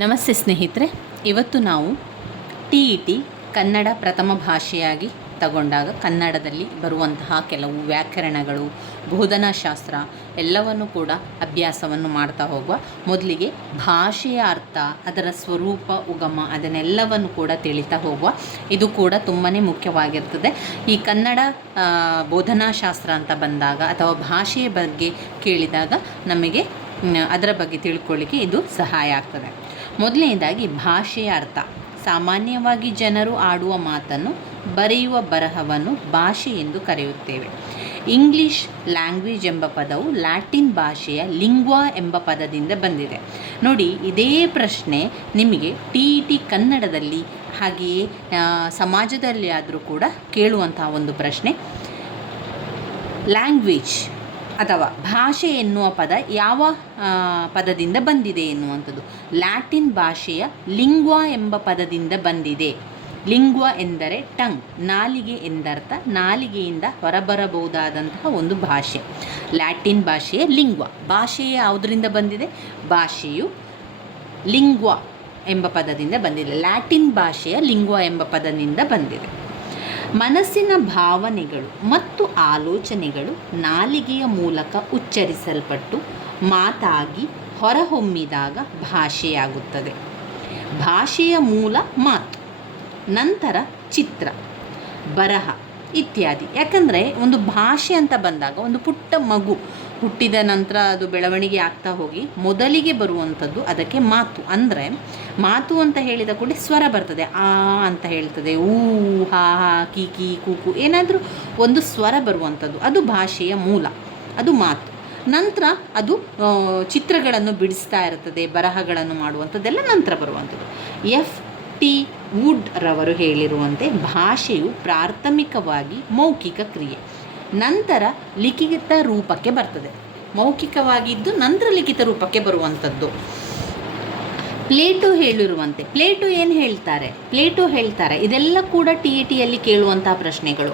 ನಮಸ್ತೆ ಸ್ನೇಹಿತರೆ, ಇವತ್ತು ನಾವು ಟಿ ಇ ಟಿ ಕನ್ನಡ ಪ್ರಥಮ ಭಾಷೆಯಾಗಿ ತಗೊಂಡಾಗ ಕನ್ನಡದಲ್ಲಿ ಬರುವಂತಹ ಕೆಲವು ವ್ಯಾಕರಣಗಳು, ಬೋಧನಾಶಾಸ್ತ್ರ ಎಲ್ಲವನ್ನು ಕೂಡ ಅಭ್ಯಾಸವನ್ನು ಮಾಡ್ತಾ ಹೋಗುವ. ಮೊದಲಿಗೆ ಭಾಷೆಯ ಅರ್ಥ, ಅದರ ಸ್ವರೂಪ, ಉಗಮ ಅದನ್ನೆಲ್ಲವನ್ನು ಕೂಡ ತಿಳಿತಾ ಹೋಗುವ. ಇದು ಕೂಡ ತುಂಬಾ ಮುಖ್ಯವಾಗಿರ್ತದೆ. ಈ ಕನ್ನಡ ಬೋಧನಾಶಾಸ್ತ್ರ ಅಂತ ಬಂದಾಗ ಅಥವಾ ಭಾಷೆಯ ಬಗ್ಗೆ ಕೇಳಿದಾಗ ನಮಗೆ ಅದರ ಬಗ್ಗೆ ತಿಳ್ಕೊಳ್ಳಿಕ್ಕೆ ಇದು ಸಹಾಯ ಆಗ್ತದೆ. ಮೊದಲನೇದಾಗಿ ಭಾಷೆಯ ಅರ್ಥ. ಸಾಮಾನ್ಯವಾಗಿ ಜನರು ಆಡುವ ಮಾತನ್ನು, ಬರೆಯುವ ಬರಹವನ್ನು ಭಾಷೆ ಎಂದು ಕರೆಯುತ್ತೇವೆ. ಇಂಗ್ಲಿಷ್ ಲ್ಯಾಂಗ್ವೇಜ್ ಎಂಬ ಪದವು ಲ್ಯಾಟಿನ್ ಭಾಷೆಯ ಲಿಂಗ್ವಾ ಎಂಬ ಪದದಿಂದ ಬಂದಿದೆ. ನೋಡಿ, ಇದೇ ಪ್ರಶ್ನೆ ನಿಮಗೆ ಟಿ ಇ ಟಿ ಕನ್ನಡದಲ್ಲಿ ಹಾಗೆಯೇ ಸಮಾಜದಲ್ಲಿ ಆದರೂ ಕೂಡ ಕೇಳುವಂತಹ ಒಂದು ಪ್ರಶ್ನೆ. ಲ್ಯಾಂಗ್ವೇಜ್ ಅಥವಾ ಭಾಷೆ ಎನ್ನುವ ಪದ ಯಾವ ಪದದಿಂದ ಬಂದಿದೆ ಎನ್ನುವಂಥದ್ದು. ಲ್ಯಾಟಿನ್ ಭಾಷೆಯ ಲಿಂಗ್ವಾ ಎಂಬ ಪದದಿಂದ ಬಂದಿದೆ. ಲಿಂಗ್ವಾ ಎಂದರೆ ಟಂಗ್, ನಾಲಿಗೆ ಎಂದರ್ಥ. ನಾಲಿಗೆಯಿಂದ ಹೊರಬರಬಹುದಾದಂತಹ ಒಂದು ಭಾಷೆ ಲ್ಯಾಟಿನ್ ಭಾಷೆಯ ಲಿಂಗ್ವಾ. ಭಾಷೆಯ ಯಾವುದರಿಂದ ಬಂದಿದೆ? ಭಾಷೆಯು ಲಿಂಗ್ವಾ ಎಂಬ ಪದದಿಂದ ಬಂದಿದೆ. ಲ್ಯಾಟಿನ್ ಭಾಷೆಯ ಲಿಂಗ್ವಾ ಎಂಬ ಪದದಿಂದ ಬಂದಿದೆ. ಮನಸ್ಸಿನ ಭಾವನೆಗಳು ಮತ್ತು ಆಲೋಚನೆಗಳು ನಾಲಿಗೆಯ ಮೂಲಕ ಉಚ್ಚರಿಸಲ್ಪಟ್ಟು ಮಾತಾಗಿ ಹೊರಹೊಮ್ಮಿದಾಗ ಭಾಷೆಯಾಗುತ್ತದೆ. ಭಾಷೆಯ ಮೂಲ ಮಾತು, ನಂತರ ಚಿತ್ರ, ಬರಹ ಇತ್ಯಾದಿ. ಯಾಕಂದರೆ ಒಂದು ಭಾಷೆ ಅಂತ ಬಂದಾಗ ಒಂದು ಪುಟ್ಟ ಮಗು ಹುಟ್ಟಿದ ನಂತರ ಅದು ಬೆಳವಣಿಗೆ ಆಗ್ತಾ ಹೋಗಿ ಮೊದಲಿಗೆ ಬರುವಂಥದ್ದು ಅದಕ್ಕೆ ಮಾತು. ಅಂದರೆ ಮಾತು ಅಂತ ಹೇಳಿದ ಕೂಡ ಸ್ವರ ಬರ್ತದೆ. ಆ ಅಂತ ಹೇಳ್ತದೆ, ಊ, ಹಾ, ಹಾ, ಕಿ, ಕಿ, ಕೂಕು, ಏನಾದರೂ ಒಂದು ಸ್ವರ ಬರುವಂಥದ್ದು ಅದು ಭಾಷೆಯ ಮೂಲ, ಅದು ಮಾತು. ನಂತರ ಅದು ಚಿತ್ರಗಳನ್ನು ಬಿಡಿಸ್ತಾ ಇರ್ತದೆ, ಬರಹಗಳನ್ನು ಮಾಡುವಂಥದ್ದೆಲ್ಲ ನಂತರ ಬರುವಂಥದ್ದು. F.T. ವುಡ್ ರವರು ಹೇಳಿರುವಂತೆ ಭಾಷೆಯು ಪ್ರಾಥಮಿಕವಾಗಿ ಮೌಖಿಕ ಕ್ರಿಯೆ, ನಂತರ ಲಿಖಿತ ರೂಪಕ್ಕೆ ಬರ್ತದೆ. ಮೌಖಿಕವಾಗಿದ್ದು ನಂತರ ಲಿಖಿತ ರೂಪಕ್ಕೆ ಬರುವಂಥದ್ದು. ಪ್ಲೇಟೋ ಹೇಳಿರುವಂತೆ, ಪ್ಲೇಟೋ ಏನು ಹೇಳ್ತಾರೆ? ಪ್ಲೇಟೋ ಹೇಳ್ತಾರೆ, ಇದೆಲ್ಲ ಕೂಡ ಟಿ ಇ ಟಿಯಲ್ಲಿ ಕೇಳುವಂತಹ ಪ್ರಶ್ನೆಗಳು.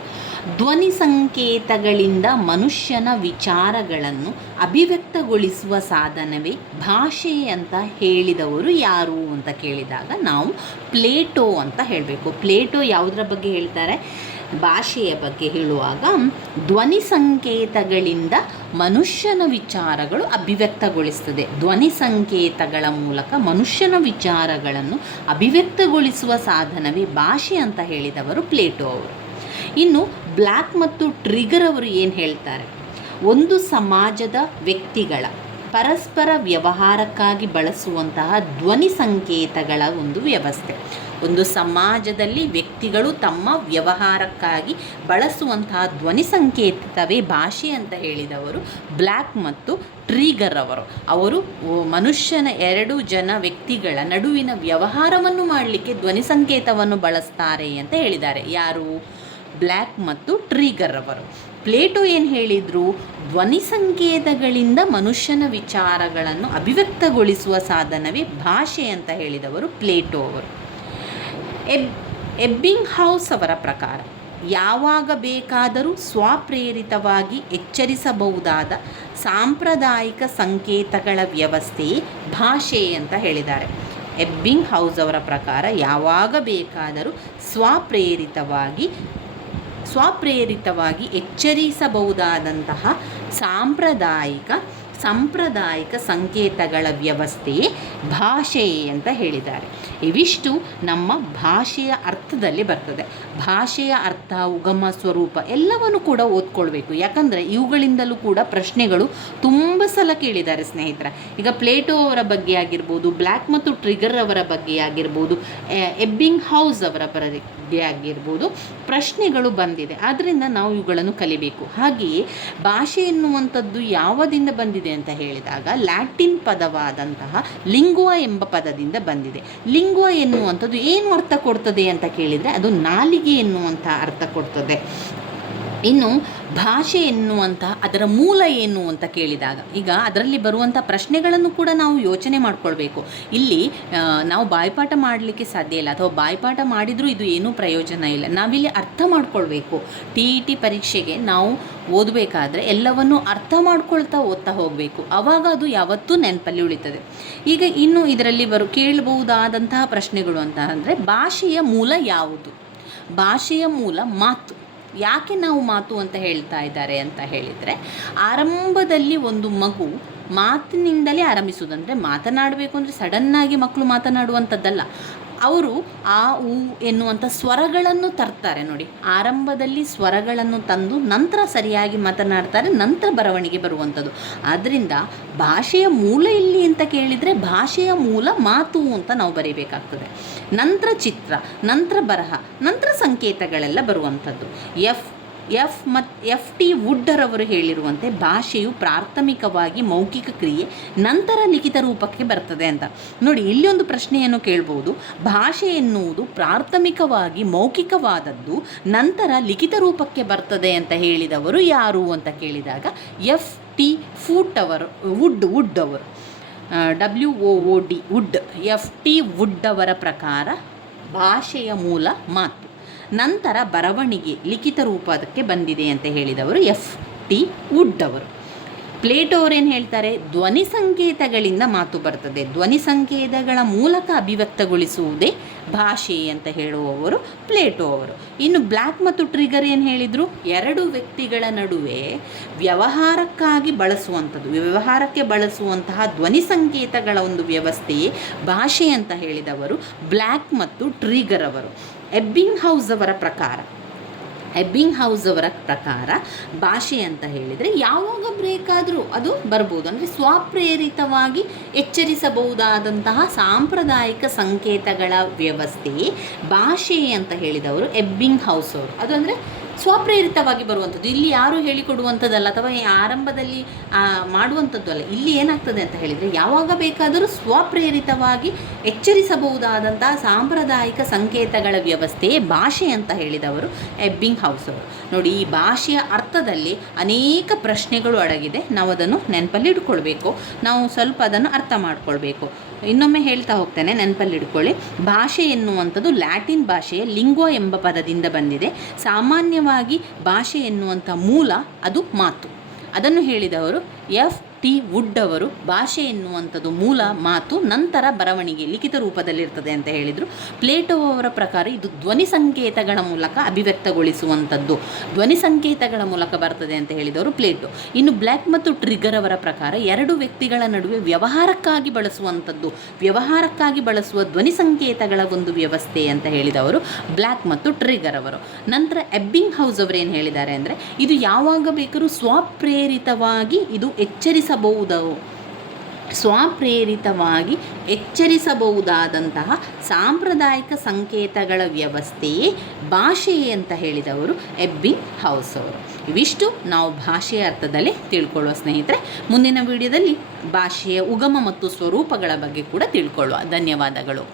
ಧ್ವನಿ ಸಂಕೇತಗಳಿಂದ ಮನುಷ್ಯನ ವಿಚಾರಗಳನ್ನು ಅಭಿವ್ಯಕ್ತಗೊಳಿಸುವ ಸಾಧನವೇ ಭಾಷೆ ಅಂತ ಹೇಳಿದವರು ಯಾರು ಅಂತ ಕೇಳಿದಾಗ ನಾವು ಪ್ಲೇಟೋ ಅಂತ ಹೇಳಬೇಕು. ಪ್ಲೇಟೋ ಯಾವುದರ ಬಗ್ಗೆ ಹೇಳ್ತಾರೆ? ಭಾಷೆಯ ಬಗ್ಗೆ ಹೇಳುವಾಗ ಧ್ವನಿ ಸಂಕೇತಗಳಿಂದ ಮನುಷ್ಯನ ವಿಚಾರಗಳು ಅಭಿವ್ಯಕ್ತಗೊಳಿಸ್ತದೆ. ಧ್ವನಿ ಸಂಕೇತಗಳ ಮೂಲಕ ಮನುಷ್ಯನ ವಿಚಾರಗಳನ್ನು ಅಭಿವ್ಯಕ್ತಗೊಳಿಸುವ ಸಾಧನವೇ ಭಾಷೆ ಅಂತ ಹೇಳಿದವರು ಪ್ಲೇಟೋ ಅವರು. ಇನ್ನು ಬ್ಲ್ಯಾಕ್ ಮತ್ತು ಟ್ರಿಗರ್ ಅವರು ಏನು ಹೇಳ್ತಾರೆ? ಒಂದು ಸಮಾಜದ ವ್ಯಕ್ತಿಗಳ ಪರಸ್ಪರ ವ್ಯವಹಾರಕ್ಕಾಗಿ ಬಳಸುವಂತಹ ಧ್ವನಿ ಸಂಕೇತಗಳ ಒಂದು ವ್ಯವಸ್ಥೆ. ಒಂದು ಸಮಾಜದಲ್ಲಿ ವ್ಯಕ್ತಿಗಳು ತಮ್ಮ ವ್ಯವಹಾರಕ್ಕಾಗಿ ಬಳಸುವಂತಹ ಧ್ವನಿ ಸಂಕೇತವೇ ಭಾಷೆ ಅಂತ ಹೇಳಿದವರು ಬ್ಲ್ಯಾಕ್ ಮತ್ತು ಟ್ರಿಗರ್ ಅವರು. ಅವರು ಮನುಷ್ಯನ ಎರಡು ಜನ ವ್ಯಕ್ತಿಗಳ ನಡುವಿನ ವ್ಯವಹಾರವನ್ನು ಮಾಡಲಿಕ್ಕೆ ಧ್ವನಿ ಸಂಕೇತವನ್ನು ಬಳಸ್ತಾರೆ ಅಂತ ಹೇಳಿದ್ದಾರೆ. ಯಾರು? ಬ್ಲ್ಯಾಕ್ ಮತ್ತು ಟ್ರಿಗರ್ ಅವರು. ಪ್ಲೇಟೋ ಏನು ಹೇಳಿದರು? ಧ್ವನಿ ಸಂಕೇತಗಳಿಂದ ಮನುಷ್ಯನ ವಿಚಾರಗಳನ್ನು ಅಭಿವ್ಯಕ್ತಗೊಳಿಸುವ ಸಾಧನವೇ ಭಾಷೆ ಅಂತ ಹೇಳಿದವರು ಪ್ಲೇಟೋ ಅವರು. ಎಬ್ಬಿಂಗ್ ಹೌಸ್ ಅವರ ಪ್ರಕಾರ ಯಾವಾಗ ಬೇಕಾದರೂ ಸ್ವಪ್ರೇರಿತವಾಗಿ ಎಚ್ಚರಿಸಬಹುದಾದ ಸಾಂಪ್ರದಾಯಿಕ ಸಂಕೇತಗಳ ವ್ಯವಸ್ಥೆಯೇ ಭಾಷೆ ಅಂತ ಹೇಳಿದ್ದಾರೆ. ಎಬ್ಬಿಂಗ್ ಹೌಸ್ ಅವರ ಪ್ರಕಾರ ಯಾವಾಗ ಬೇಕಾದರೂ ಸ್ವಪ್ರೇರಿತವಾಗಿ ಎಚ್ಚರಿಸಬಹುದಾದಂತಹ ಸಾಂಪ್ರದಾಯಿಕ ಸಂಕೇತಗಳ ವ್ಯವಸ್ಥೆಯೇ ಭಾಷೆ ಅಂತ ಹೇಳಿದ್ದಾರೆ. ಇವಿಷ್ಟು ನಮ್ಮ ಭಾಷೆಯ ಅರ್ಥದಲ್ಲಿ ಬರ್ತದೆ. ಭಾಷೆಯ ಅರ್ಥ, ಉಗಮ, ಸ್ವರೂಪ ಎಲ್ಲವನ್ನು ಕೂಡ ಓದ್ಕೊಳ್ಬೇಕು. ಯಾಕಂದರೆ ಇವುಗಳಿಂದಲೂ ಕೂಡ ಪ್ರಶ್ನೆಗಳು ತುಂಬ ಸಲ ಕೇಳಿದ್ದಾರೆ ಸ್ನೇಹಿತರೆ. ಈಗ ಪ್ಲೇಟೋ ಅವರ ಬಗ್ಗೆ ಆಗಿರ್ಬೋದು, ಬ್ಲ್ಯಾಕ್ ಮತ್ತು ಟ್ರಿಗರ್ ಅವರ ಬಗ್ಗೆ ಆಗಿರ್ಬೋದು, ಎಬ್ಬಿಂಗ್ ಹೌಸ್ ಅವರ ಬಗ್ಗೆ ಆಗಿರ್ಬೋದು, ಪ್ರಶ್ನೆಗಳು ಬಂದಿದೆ. ಆದ್ದರಿಂದ ನಾವು ಇವುಗಳನ್ನು ಕಲಿಬೇಕು. ಹಾಗೆಯೇ ಭಾಷೆ ಎನ್ನುವಂಥದ್ದು ಯಾವದಿಂದ ಬಂದಿದೆ ಅಂತ ಹೇಳಿದಾಗ ಲ್ಯಾಟಿನ್ ಪದವಾದಂತಹ ಲಿಂಗ್ವಾ ಎಂಬ ಪದದಿಂದ ಬಂದಿದೆ. ಲಿಂಗ್ವಾ ಎನ್ನುವಂಥದ್ದು ಏನು ಅರ್ಥ ಕೊಡ್ತದೆ ಅಂತ ಕೇಳಿದರೆ ಅದು ನಾಲಿಗೆ ಎನ್ನುವಂಥ ಅರ್ಥ ಕೊಡ್ತದೆ. ಇನ್ನು ಭಾಷೆ ಎನ್ನುವಂತಹ ಅದರ ಮೂಲ ಏನು ಅಂತ ಕೇಳಿದಾಗ, ಈಗ ಅದರಲ್ಲಿ ಬರುವಂಥ ಪ್ರಶ್ನೆಗಳನ್ನು ಕೂಡ ನಾವು ಯೋಚನೆ ಮಾಡಿಕೊಳ್ಬೇಕು. ಇಲ್ಲಿ ನಾವು ಬಾಯ್ಪಾಠ ಮಾಡಲಿಕ್ಕೆ ಸಾಧ್ಯ ಇಲ್ಲ, ಅಥವಾ ಬಾಯ್ಪಾಠ ಮಾಡಿದರೂ ಇದು ಏನೂ ಪ್ರಯೋಜನ ಇಲ್ಲ. ನಾವಿಲ್ಲಿ ಅರ್ಥ ಮಾಡ್ಕೊಳ್ಬೇಕು. TET ಪರೀಕ್ಷೆಗೆ ನಾವು ಓದಬೇಕಾದ್ರೆ ಎಲ್ಲವನ್ನು ಅರ್ಥ ಮಾಡ್ಕೊಳ್ತಾ ಓದ್ತಾ ಹೋಗಬೇಕು. ಆವಾಗ ಅದು ಯಾವತ್ತೂ ನೆನಪಲ್ಲಿ ಉಳಿತದೆ. ಈಗ ಇನ್ನು ಇದರಲ್ಲಿ ಕೇಳಬಹುದಾದಂತಹ ಪ್ರಶ್ನೆಗಳು ಅಂತ ಅಂದರೆ, ಭಾಷೆಯ ಮೂಲ ಯಾವುದು? ಭಾಷೆಯ ಮೂಲ ಮಾತು. ಯಾಕೆ ನಾವು ಮಾತು ಅಂತ ಹೇಳ್ತಾ ಇದ್ದಾರೆ ಅಂತ ಹೇಳಿದರೆ, ಆರಂಭದಲ್ಲಿ ಒಂದು ಮಗು ಮಾತಿನಿಂದಲೇ ಆರಂಭಿಸುವುದಂದರೆ, ಮಾತನಾಡಬೇಕು ಅಂದರೆ ಸಡನ್ನಾಗಿ ಮಕ್ಕಳು ಮಾತನಾಡುವಂಥದ್ದಲ್ಲ. ಅವರು ಆ ಉ ಎನ್ನುವಂಥ ಸ್ವರಗಳನ್ನು ತರ್ತಾರೆ ನೋಡಿ. ಆರಂಭದಲ್ಲಿ ಸ್ವರಗಳನ್ನು ತಂದು ನಂತರ ಸರಿಯಾಗಿ ಮಾತನಾಡ್ತಾರೆ, ನಂತರ ಬರವಣಿಗೆ ಬರುವಂಥದ್ದು. ಆದ್ದರಿಂದ ಭಾಷೆಯ ಮೂಲ ಇಲ್ಲಿ ಅಂತ ಕೇಳಿದರೆ, ಭಾಷೆಯ ಮೂಲ ಮಾತು ಅಂತ ನಾವು ಬರೀಬೇಕಾಗ್ತದೆ. ನಂತರ ಚಿತ್ರ, ನಂತರ ಬರಹ, ನಂತರ ಸಂಕೇತಗಳೆಲ್ಲ ಬರುವಂಥದ್ದು. FT ವುಡ್ಡರವರು ಹೇಳಿರುವಂತೆ, ಭಾಷೆಯು ಪ್ರಾಥಮಿಕವಾಗಿ ಮೌಖಿಕ ಕ್ರಿಯೆ, ನಂತರ ಲಿಖಿತ ರೂಪಕ್ಕೆ ಬರ್ತದೆ ಅಂತ. ನೋಡಿ, ಇಲ್ಲಿ ಒಂದು ಪ್ರಶ್ನೆಯನ್ನು ಕೇಳ್ಬೋದು. ಭಾಷೆ ಎನ್ನುವುದು ಪ್ರಾಥಮಿಕವಾಗಿ ಮೌಖಿಕವಾದದ್ದು, ನಂತರ ಲಿಖಿತ ರೂಪಕ್ಕೆ ಬರ್ತದೆ ಅಂತ ಹೇಳಿದವರು ಯಾರು ಅಂತ ಕೇಳಿದಾಗ, FT ವುಡ್ ಅವರು, WOOD, ವುಡ್, FT ವುಡ್ ಅವರ ಪ್ರಕಾರ ಭಾಷೆಯ ಮೂಲ ಮಾತು, ನಂತರ ಬರವಣಿಗೆ ಲಿಖಿತ ರೂಪಕ್ಕೆ ಬಂದಿದೆ ಅಂತ ಹೇಳಿದವರು FT ವುಡ್ ಅವರು. ಪ್ಲೇಟೋ ಅವರೇನು ಹೇಳ್ತಾರೆ? ಧ್ವನಿ ಸಂಕೇತಗಳಿಂದ ಮಾತು ಬರ್ತದೆ, ಧ್ವನಿ ಸಂಕೇತಗಳ ಮೂಲಕ ಅಭಿವ್ಯಕ್ತಗೊಳಿಸುವುದೇ ಭಾಷೆ ಅಂತ ಹೇಳುವವರು ಪ್ಲೇಟೋ ಅವರು. ಇನ್ನು ಬ್ಲ್ಯಾಕ್ ಮತ್ತು ಟ್ರಿಗರ್ ಏನು ಹೇಳಿದರು? ಎರಡು ವ್ಯಕ್ತಿಗಳ ನಡುವೆ ವ್ಯವಹಾರಕ್ಕಾಗಿ ವ್ಯವಹಾರಕ್ಕೆ ಬಳಸುವಂತಹ ಧ್ವನಿ ಸಂಕೇತಗಳ ಒಂದು ವ್ಯವಸ್ಥೆಯೇ ಭಾಷೆ ಅಂತ ಹೇಳಿದವರು ಬ್ಲ್ಯಾಕ್ ಮತ್ತು ಟ್ರಿಗರ್ ಅವರು. ಎಬ್ಬಿಂಗ್ಹೌಸ್ ಅವರ ಪ್ರಕಾರ ಭಾಷೆ ಅಂತ ಹೇಳಿದರೆ ಯಾವಾಗ ಬೇಕಾದರೂ ಅದು ಬರ್ಬೋದು. ಅಂದರೆ ಸ್ವಪ್ರೇರಿತವಾಗಿ ಎಚ್ಚರಿಸಬಹುದಾದಂತಹ ಸಾಂಪ್ರದಾಯಿಕ ಸಂಕೇತಗಳ ವ್ಯವಸ್ಥೆಯೇ ಭಾಷೆ ಅಂತ ಹೇಳಿದವರು ಎಬ್ಬಿಂಗ್ಹೌಸ್ ಅವರು. ಅದು ಅಂದರೆ ಸ್ವಪ್ರೇರಿತವಾಗಿ ಬರುವಂಥದ್ದು. ಇಲ್ಲಿ ಯಾರು ಹೇಳಿಕೊಡುವಂಥದ್ದಲ್ಲ, ಅಥವಾ ಆರಂಭದಲ್ಲಿ ಮಾಡುವಂಥದ್ದು ಅಲ್ಲ. ಇಲ್ಲಿ ಏನಾಗ್ತದೆ ಅಂತ ಹೇಳಿದರೆ, ಯಾವಾಗ ಬೇಕಾದರೂ ಸ್ವಪ್ರೇರಿತವಾಗಿ ಎಚ್ಚರಿಸಬಹುದಾದಂತಹ ಸಾಂಪ್ರದಾಯಿಕ ಸಂಕೇತಗಳ ವ್ಯವಸ್ಥೆಯೇ ಭಾಷೆ ಅಂತ ಹೇಳಿದವರು ಎಬ್ಬಿಂಗ್ಹೌಸ್ ಅವರು. ನೋಡಿ, ಈ ಭಾಷೆಯ ಅರ್ಥದಲ್ಲಿ ಅನೇಕ ಪ್ರಶ್ನೆಗಳು ಅಡಗಿದೆ. ನಾವು ಅದನ್ನು ನೆನಪಲ್ಲಿ ಇಟ್ಕೊಳ್ಬೇಕು. ನಾವು ಸ್ವಲ್ಪ ಅದನ್ನು ಅರ್ಥ ಮಾಡ್ಕೊಳ್ಬೇಕು. ಇನ್ನೊಮ್ಮೆ ಹೇಳ್ತಾ ಹೋಗ್ತೇನೆ, ನೆನಪಲ್ಲಿ ಇಟ್ಕೊಳ್ಳಿ. ಭಾಷೆ ಎನ್ನುವಂಥದ್ದು ಲ್ಯಾಟಿನ್ ಭಾಷೆಯ ಲಿಂಗ್ವಾ ಎಂಬ ಪದದಿಂದ ಬಂದಿದೆ. ಸಾಮಾನ್ಯವಾಗಿ ಭಾಷೆ ಎನ್ನುವಂಥ ಮೂಲ ಅದು ಮಾತು. ಅದನ್ನು ಹೇಳಿದವರು FT ವುಡ್ ಅವರು. ಭಾಷೆ ಎನ್ನುವಂಥದ್ದು ಮೂಲ ಮಾತು, ನಂತರ ಬರವಣಿಗೆ ಲಿಖಿತ ರೂಪದಲ್ಲಿರ್ತದೆ ಅಂತ ಹೇಳಿದರು. ಪ್ಲೇಟೋ ಅವರ ಪ್ರಕಾರ ಇದು ಧ್ವನಿ ಸಂಕೇತಗಳ ಮೂಲಕ ಅಭಿವ್ಯಕ್ತಗೊಳಿಸುವಂಥದ್ದು, ಧ್ವನಿ ಸಂಕೇತಗಳ ಮೂಲಕ ಬರ್ತದೆ ಅಂತ ಹೇಳಿದವರು ಪ್ಲೇಟೋ. ಇನ್ನು ಬ್ಲ್ಯಾಕ್ ಮತ್ತು ಟ್ರಿಗರ್ ಅವರ ಪ್ರಕಾರ ಎರಡು ವ್ಯಕ್ತಿಗಳ ನಡುವೆ ವ್ಯವಹಾರಕ್ಕಾಗಿ ಬಳಸುವ ಧ್ವನಿ ಸಂಕೇತಗಳ ಒಂದು ವ್ಯವಸ್ಥೆ ಅಂತ ಹೇಳಿದವರು ಬ್ಲ್ಯಾಕ್ ಮತ್ತು ಟ್ರಿಗರ್ ಅವರು. ನಂತರ ಎಬ್ಬಿಂಗ್ಹೌಸ್ ಅವರು ಏನು ಹೇಳಿದ್ದಾರೆ ಅಂದರೆ, ಇದು ಯಾವಾಗ ಬೇಕಾದ್ರೂ ಸ್ವಪ್ರೇರಿತವಾಗಿ ಇದು ಎಚ್ಚರಿಸಬಹುದಾದಂತಹ ಸಾಂಪ್ರದಾಯಿಕ ಸಂಕೇತಗಳ ವ್ಯವಸ್ಥೆಯೇ ಭಾಷೆ ಅಂತ ಹೇಳಿದವರು ಎಬ್ಬಿಂಗ್ಹೌಸ್ ಅವರು. ಇವಿಷ್ಟು ನಾವು ಭಾಷೆಯ ಅರ್ಥದಲ್ಲಿ ತಿಳ್ಕೊಳ್ಳುವ ಸ್ನೇಹಿತರೆ. ಮುಂದಿನ ವಿಡಿಯೋದಲ್ಲಿ ಭಾಷೆಯ ಉಗಮ ಮತ್ತು ಸ್ವರೂಪಗಳ ಬಗ್ಗೆ ಕೂಡ ತಿಳ್ಕೊಳ್ಳುವ. ಧನ್ಯವಾದಗಳು.